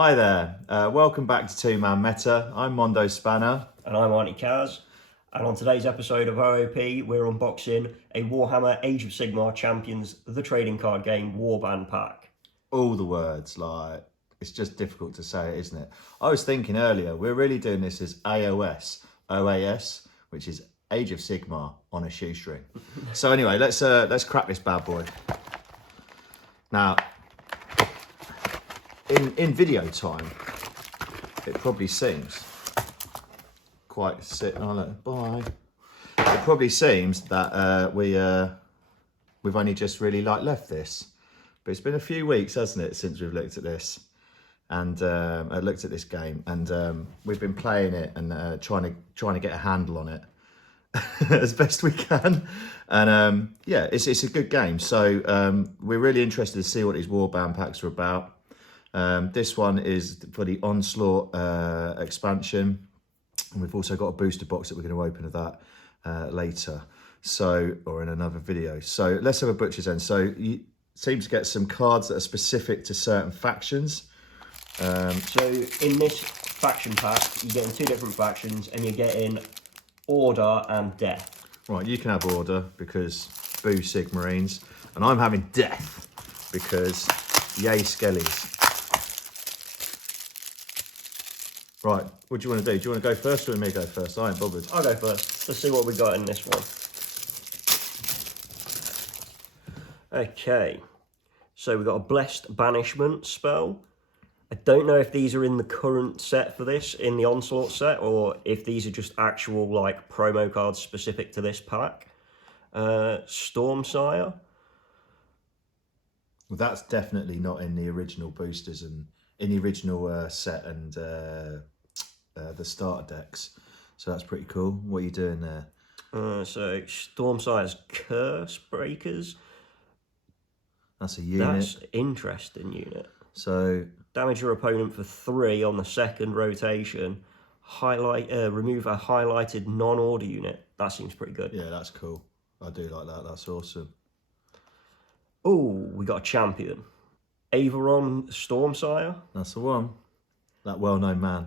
Hi there, welcome back to Two Man Meta. I'm Mondo Spanner. And I'm Aunty. And on today's episode of OOP, we're unboxing a Warhammer Age of Sigmar Champions, the trading card game Warband pack. All the words, like, it's just difficult to say it, isn't it? I was thinking earlier, we're really doing this as OAS, which is Age of Sigmar on a shoestring. So anyway, let's crack this bad boy. Now, in video time, it probably seems quite sick. Oh, look, bye. It probably seems that we've only just really left this, but it's been a few weeks, hasn't it, since we've looked at this and looked at this game, and we've been playing it and trying to get a handle on it as best we can. And yeah, it's a good game. So we're really interested to see what these Warband packs are about. This one is for the Onslaught expansion, and we've also got a booster box that we're going to open of that later, so, or in another video. So let's have a butcher's end. So you seem to get some cards that are specific to certain factions. So in this faction pack, you're getting two different factions, and you're getting Order and Death. Right, you can have Order because boo Sigmarines, and I'm having Death because yay Skellies. Right, what do you want to do? Do you want to go first or me go first? I ain't bothered. I'll go first. Let's see what we got in this one. Okay, so we've got a Blessed Banishment spell. I don't know if these are in the current set for this, in the Onslaught set, or if these are just actual like promo cards specific to this pack. Stormsire. Well, that's definitely not in the original boosters and in the original set and the starter decks. So that's pretty cool. What are you doing there? So Stormsire's Curse Breakers. That's a unit. That's interesting unit. So damage your opponent for 3 on the second rotation. Remove a highlighted non-order unit. That seems pretty good. Yeah, that's cool. I do like that. That's awesome. Oh, we got a champion. Averon Stormsire. That's the one. That well-known man.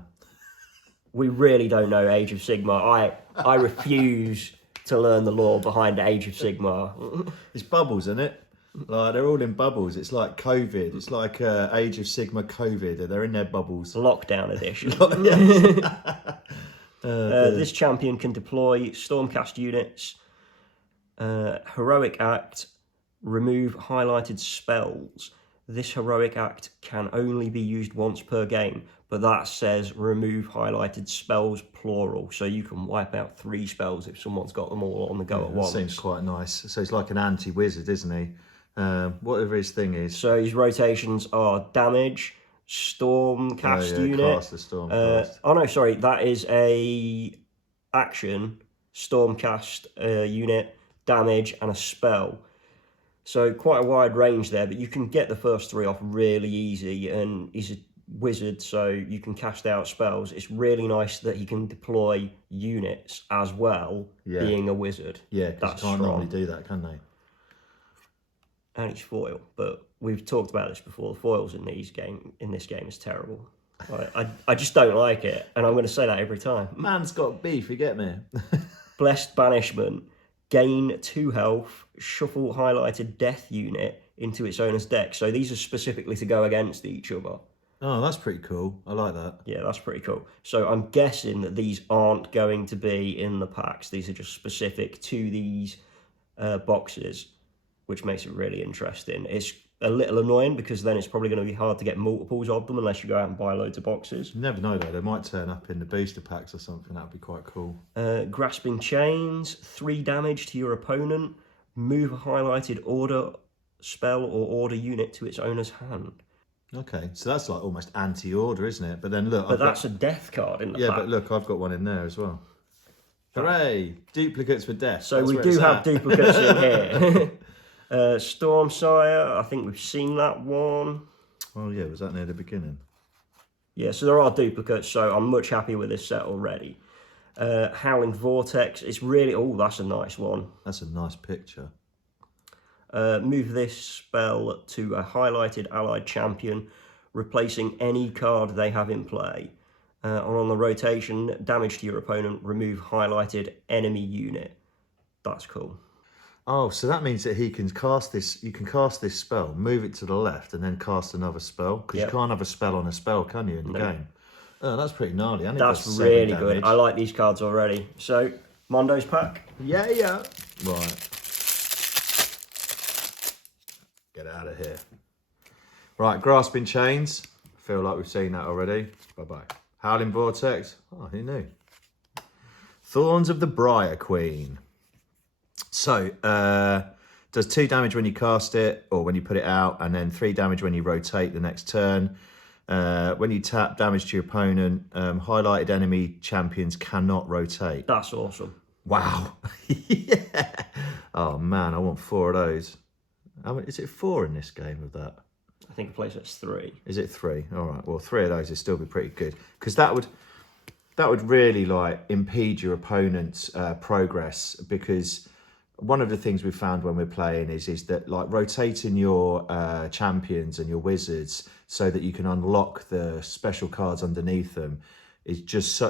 We really don't know Age of Sigmar. I refuse to learn the lore behind Age of Sigmar. It's bubbles, isn't it? Like, they're all in bubbles. It's like COVID. It's like Age of Sigmar COVID. They're in their bubbles. Lockdown edition. This champion can deploy Stormcast units. Heroic Act. Remove highlighted spells. This heroic act can only be used once per game, but that says remove highlighted spells plural, so you can wipe out 3 spells if someone's got them all on the go at once. Seems quite nice. So he's like an anti-wizard, isn't he? Whatever his thing is. So his rotations are damage, Stormcast unit. Cast the Stormcast. Oh no, sorry, that is a action, Stormcast unit, damage, and a spell. So quite a wide range there, but you can get the first 3 off really easy, and he's a wizard, so you can cast out spells. It's really nice that he can deploy units as well, being a wizard. Yeah, because you can't normally do that, can they? And he's foil, but we've talked about this before. The foils in this game is terrible. I just don't like it, and I'm going to say that every time. Man's got beef, you get me? Blessed Banishment. Gain 2 health, shuffle highlighted death unit into its owner's deck. So these are specifically to go against each other. Oh, that's pretty cool. I like that. Yeah, that's pretty cool. So I'm guessing that these aren't going to be in the packs. These are just specific to these boxes, which makes it really interesting. It's a little annoying because then it's probably going to be hard to get multiples of them unless you go out and buy loads of boxes. You never know though, they might turn up in the booster packs or something. That would be quite cool. Grasping Chains, 3 damage to your opponent. Move a highlighted order spell or order unit to its owner's hand. Okay, so that's like almost anti-order, isn't it? But then look, that's a death card in the pack. Yeah, but look, I've got one in there as well. Hooray! Duplicates for death. So we do have duplicates in here. Stormsire, I think we've seen that one. Oh yeah, was that near the beginning? Yeah, so there are duplicates, so I'm much happier with this set already. Howling Vortex, it's really, oh, that's a nice one. That's a nice picture. Move this spell to a highlighted allied champion. replacing any card they have in play. And on the rotation, damage to your opponent, remove highlighted enemy unit. That's cool. Oh, so that means that he can cast this. You can cast this spell, move it to the left, and then cast another spell. Because Yep. you can't have a spell on a spell, can you, in the game? Oh, that's pretty gnarly. And it That's does 7 really damage. good. I like these cards already. So, Mondo's pack. Yeah, yeah. Right. Get out of here. Right, Grasping Chains. Feel like we've seen that already. Bye-bye. Howling Vortex. Oh, who knew? Thorns of the Briar Queen. So, does 2 damage when you cast it or when you put it out, and then 3 damage when you rotate the next turn. When you tap, damage to your opponent. Highlighted enemy champions cannot rotate. That's awesome. Wow. Yeah. Oh, man, I want 4 of those. How many, is it 4 in this game of that? I think a place that's 3. Is it 3? All right. Well, 3 of those would still be pretty good, because that would really like impede your opponent's progress. Because one of the things we've found when we're playing is that like rotating your champions and your wizards so that you can unlock the special cards underneath them is just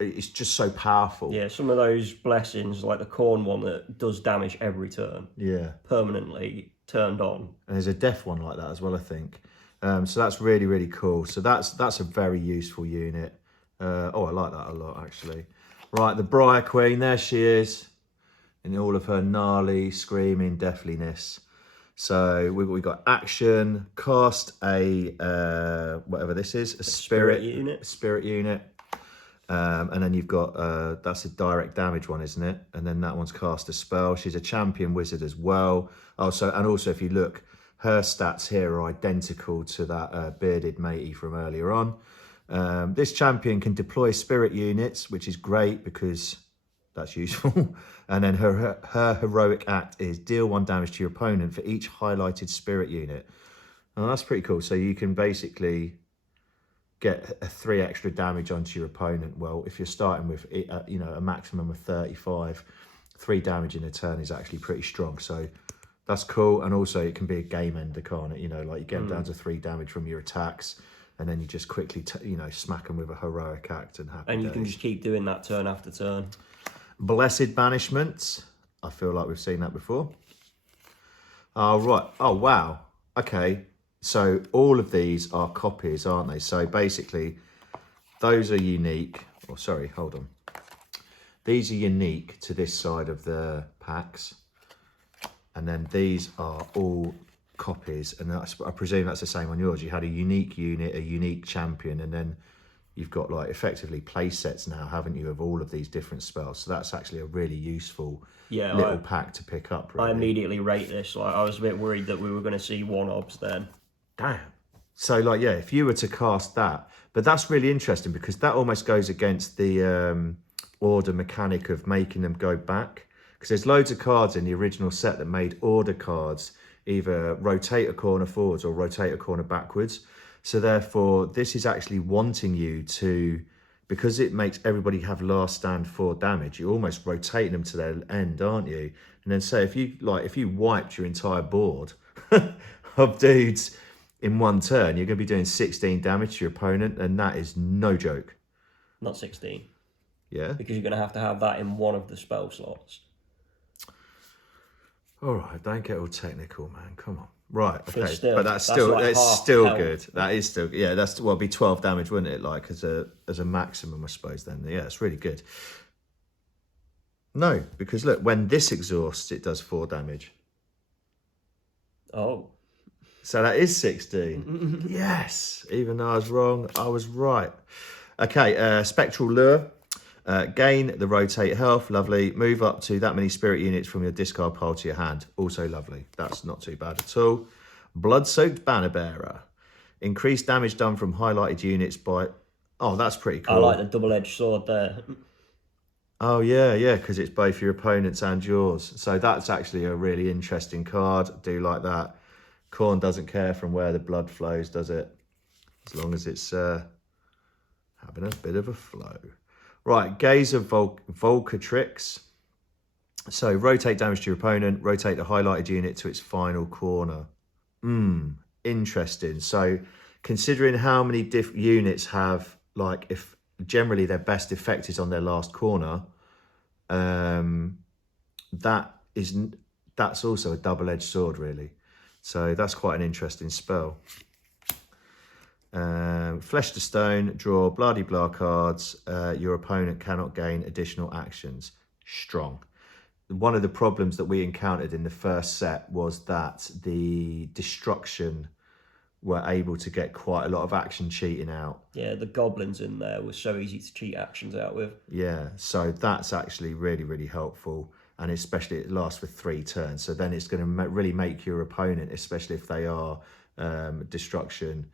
it's just so powerful. Yeah, some of those blessings, like the corn one that does damage every turn. Yeah. Permanently turned on. And there's a death one like that as well, I think. So that's really, really cool. So that's a very useful unit. I like that a lot, actually. Right, the Briar Queen, there she is, in all of her gnarly, screaming deathliness. So we got action, cast a, whatever this is, a spirit unit. Spirit unit. And then you've got, that's a direct damage one, isn't it? And then that one's cast a spell. She's a champion wizard as well. Also, if you look, her stats here are identical to that bearded matey from earlier on. This champion can deploy spirit units, which is great because that's useful. And then her heroic act is deal 1 damage to your opponent for each highlighted spirit unit. Oh, that's pretty cool. So you can basically get a 3 extra damage onto your opponent. Well, if you're starting with a maximum of 35, 3 damage in a turn is actually pretty strong. So that's cool. And also it can be a game ender, can't it? Like you get them down to 3 damage from your attacks, and then you just quickly smack them with a heroic act and happy And you days. can just keep doing that turn after turn. Blessed Banishments. I feel like we've seen that before. Oh, right. Oh, wow. Okay. So all of these are copies, aren't they? So basically, those are unique. Oh, sorry, hold on. These are unique to this side of the packs. And then these are all copies. And I presume that's the same on yours. You had a unique unit, a unique champion, and then you've got like effectively play sets now, haven't you, of all of these different spells. So that's actually a really useful little pack to pick up. Really. I immediately rate this. Like, I was a bit worried that we were going to see 1-obs then. Damn. So like, yeah, if you were to cast that, but that's really interesting because that almost goes against the order mechanic of making them go back. Because there's loads of cards in the original set that made order cards either rotate a corner forwards or rotate a corner backwards. So therefore, this is actually wanting you to, because it makes everybody have last stand 4 damage, you're almost rotating them to their end, aren't you? And then say if you wiped your entire board of dudes in 1 turn, you're going to be doing 16 damage to your opponent, and that is no joke. Not 16. Yeah? Because you're going to have that in one of the spell slots. All right, don't get all technical, man. Come on. Right, okay, still, but that's still like good. That is still, yeah. That's it'd be 12 damage, wouldn't it? Like as a maximum, I suppose. Then, yeah, it's really good. No, because look, when this exhausts, it does 4 damage. Oh, so that is 16. Yes, even though I was wrong, I was right. Okay, Spectral Lure. Gain the rotate health, lovely. Move up to that many spirit units from your discard pile to your hand, also lovely. That's not too bad at all. Blood-soaked Banner Bearer. Increase damage done from highlighted units by... Oh, that's pretty cool. I like the double-edged sword there. Oh, yeah, because it's both your opponent's and yours. So that's actually a really interesting card. I do like that. Khorne doesn't care from where the blood flows, does it? As long as it's having a bit of a flow. Right, Gaze of Volcatrix. So rotate damage to your opponent, rotate the highlighted unit to its final corner. Interesting. So considering how many different units have, like, if generally their best effect is on their last corner, that's also a double-edged sword, really. So that's quite an interesting spell. Flesh to Stone, draw blah-de-blah cards. Your opponent cannot gain additional actions. Strong. One of the problems that we encountered in the first set was that the Destruction were able to get quite a lot of action cheating out. Yeah, the goblins in there were so easy to cheat actions out with. Yeah, so that's actually really, really helpful. And especially it lasts for 3 turns. So then it's going to really make your opponent, especially if they are Destruction,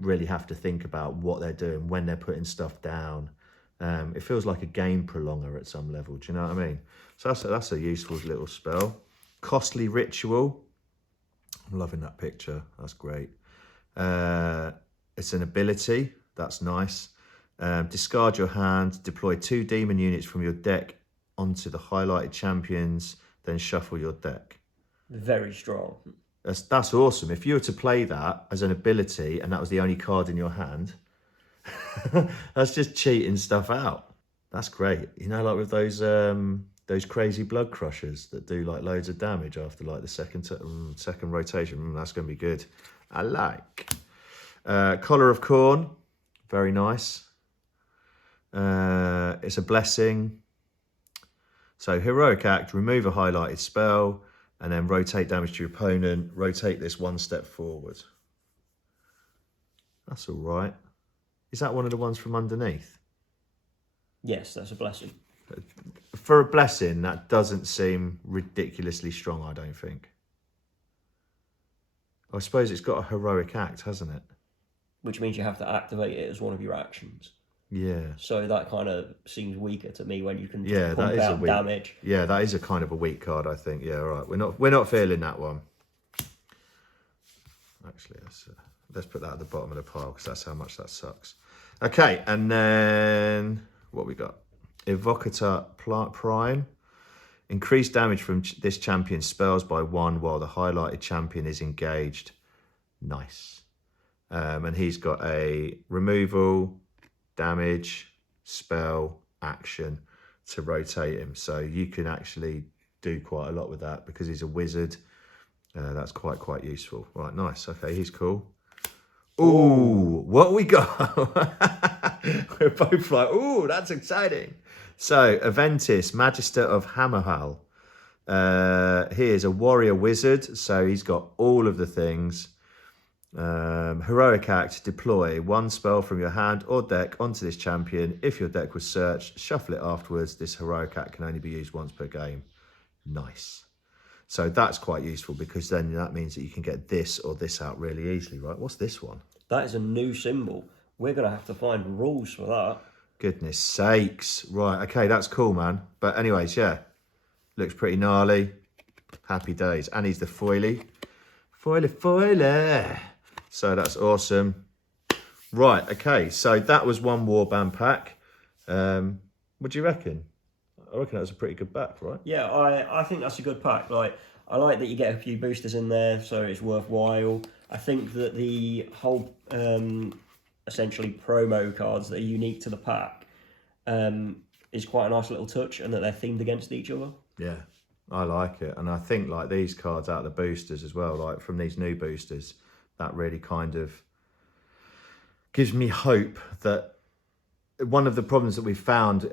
really have to think about what they're doing when they're putting stuff down. It feels like a game prolonger at some level. Do you know what I mean? So that's a useful little spell. Costly Ritual. I'm loving that picture. That's great. It's an ability. That's nice. Discard your hand. Deploy 2 demon units from your deck onto the highlighted champions. Then shuffle your deck. Very strong. That's awesome. If you were to play that as an ability and that was the only card in your hand, that's just cheating stuff out. That's great. You know, like with those crazy blood crushers that do like loads of damage after like the second rotation. That's going to be good. I like. Collar of Corn. Very nice. It's a blessing. So Heroic Act, remove a highlighted spell, and then rotate damage to your opponent. Rotate this 1 step forward. That's all right. Is that one of the ones from underneath? Yes, that's a blessing. For a blessing, that doesn't seem ridiculously strong, I don't think. I suppose it's got a Heroic Act, hasn't it? Which means you have to activate it as one of your actions. Yeah. So that kind of seems weaker to me when you can pump out damage. Yeah, that is a kind of a weak card, I think. Yeah, all right. We're not feeling that one. Actually, let's put that at the bottom of the pile because that's how much that sucks. Okay, and then what we got? Evocator Prime. Increase damage from this champion's spells by 1 while the highlighted champion is engaged. Nice. And he's got a removal, damage, spell, action to rotate him. So you can actually do quite a lot with that because he's a wizard. That's quite useful. Right, nice. Okay, he's cool. Ooh, what we got? We're both like, ooh, that's exciting. So, Aventis, Magister of Hammerhal. He is a warrior wizard, so he's got all of the things. Heroic Act, deploy 1 spell from your hand or deck onto this champion. If your deck was searched, shuffle it afterwards. This Heroic Act can only be used once per game. Nice. So that's quite useful because then that means that you can get this or this out really easily, right? What's this one? That is a new symbol. We're going to have to find rules for that. Goodness sakes. Right, okay, that's cool, man. But anyways, yeah. Looks pretty gnarly. Happy days. And he's the foily. Foily. So that's awesome. Right, okay. So that was one Warband pack. What do you reckon? I reckon that was a pretty good pack, right? Yeah, I think that's a good pack. Like, I like that you get a few boosters in there, so it's worthwhile. I think that the whole essentially promo cards that are unique to the pack is quite a nice little touch, and that they're themed against each other. Yeah, I like it. And I think like these cards out of the boosters as well, like from these new boosters, that really kind of gives me hope that one of the problems that we found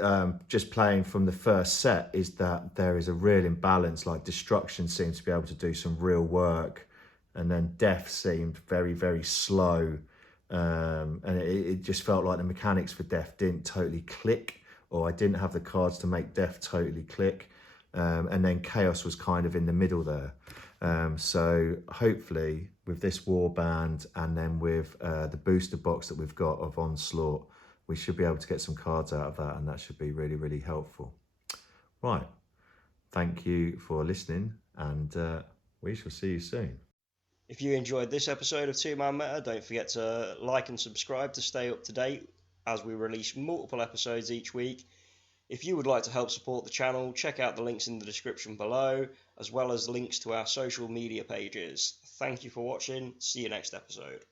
just playing from the first set is that there is a real imbalance. Like Destruction seems to be able to do some real work, and then Death seemed very, very slow. And it just felt like the mechanics for Death didn't totally click, or I didn't have the cards to make Death totally click. And then Chaos was kind of in the middle there. So hopefully with this Warband and then with the booster box that we've got of Onslaught, we should be able to get some cards out of that, and that should be really, really helpful. Right. Thank you for listening, and we shall see you soon. If you enjoyed this episode of Two Man Meta, don't forget to like and subscribe to stay up to date as we release multiple episodes each week. If you would like to help support the channel, check out the links in the description below, as well as links to our social media pages. Thank you for watching. See you next episode.